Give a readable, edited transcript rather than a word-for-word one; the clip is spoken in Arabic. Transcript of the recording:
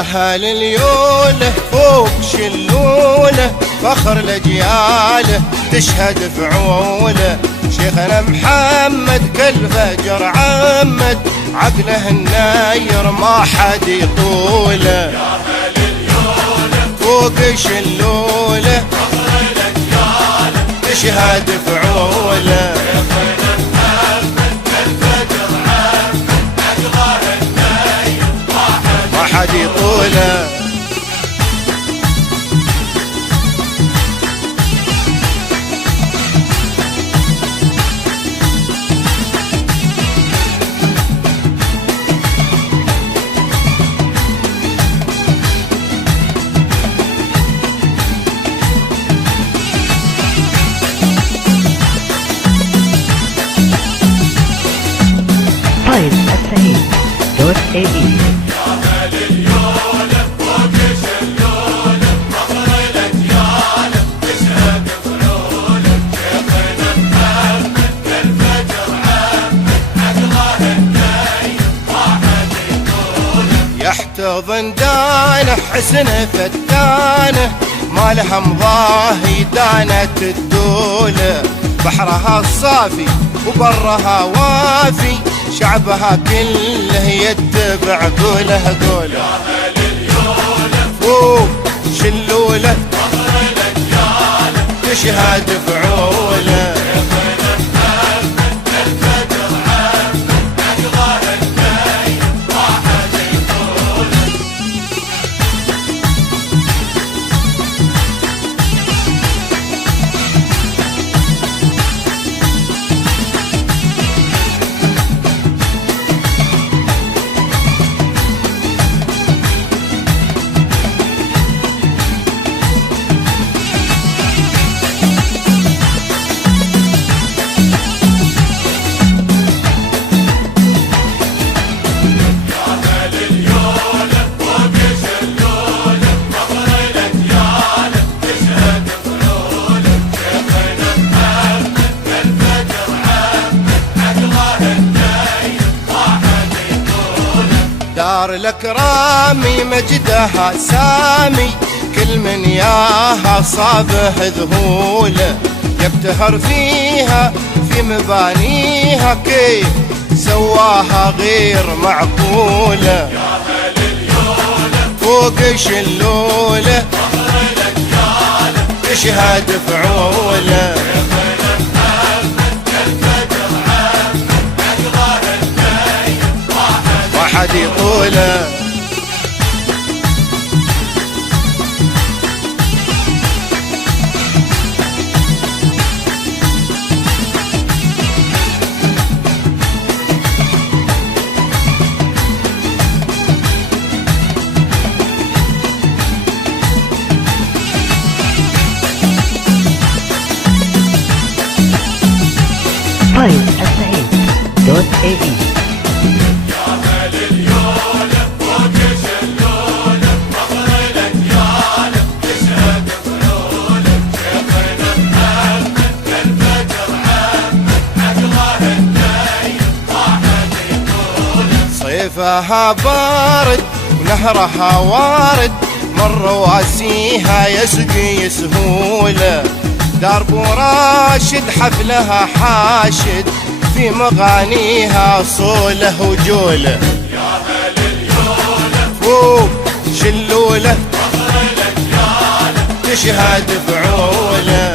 هل اليوله فوق شلوله فخر لجياله تشهد فعوله. شيخنا محمد كل فجر عمد عقله الناير ما حد يطوله. يا هل اليوله فوق شلوله فخر لجياله تشهد فعوله. شيخنا محمد كل فجر عمد عقله الناير ما حد يطوله. Aid. يا هل اليوله فوق شلوله فخر لجياله تشهد فعوله. شيخنا محمد كل فجر عمد عقله الناير ما حد يطوله. يحتضن دانه حسنه فتانه ما لها مضاهي دانة الدولة. بحرها الصافي وبرها وافي شعبها كله يتبع قوله قوله. يا هل اليوله فوق شلوله فخر لجياله تشهد فعوله. شيخنا محمد كل فجر عمد عقله الناير ما حد يطوله. دار الأكرامي مجدها سامي كل من ياها صابه ذهوله. يبتهر فيها في مبانيها كيف سواها غير معقولة. يا هل اليوله فوق شلوله فخر لجياله تشهد فعوله. شيخنا محمد كل فجر عمد عقله الناير ما حد يطوله. Aid. يا هل اليوله فوق شلوله فخر لجياله تشهد فعوله. شيخنا محمد كل فجر عمد عقله الناير ما حد يطوله. صيفها بارد ونهرها وارد مر واسيها يسقي سهوله. دار بو راشد حفلها حاشد في مغانيها صوله وجوله. يا هل اليوله فوق شلوله فخر لجياله تشهد فعوله.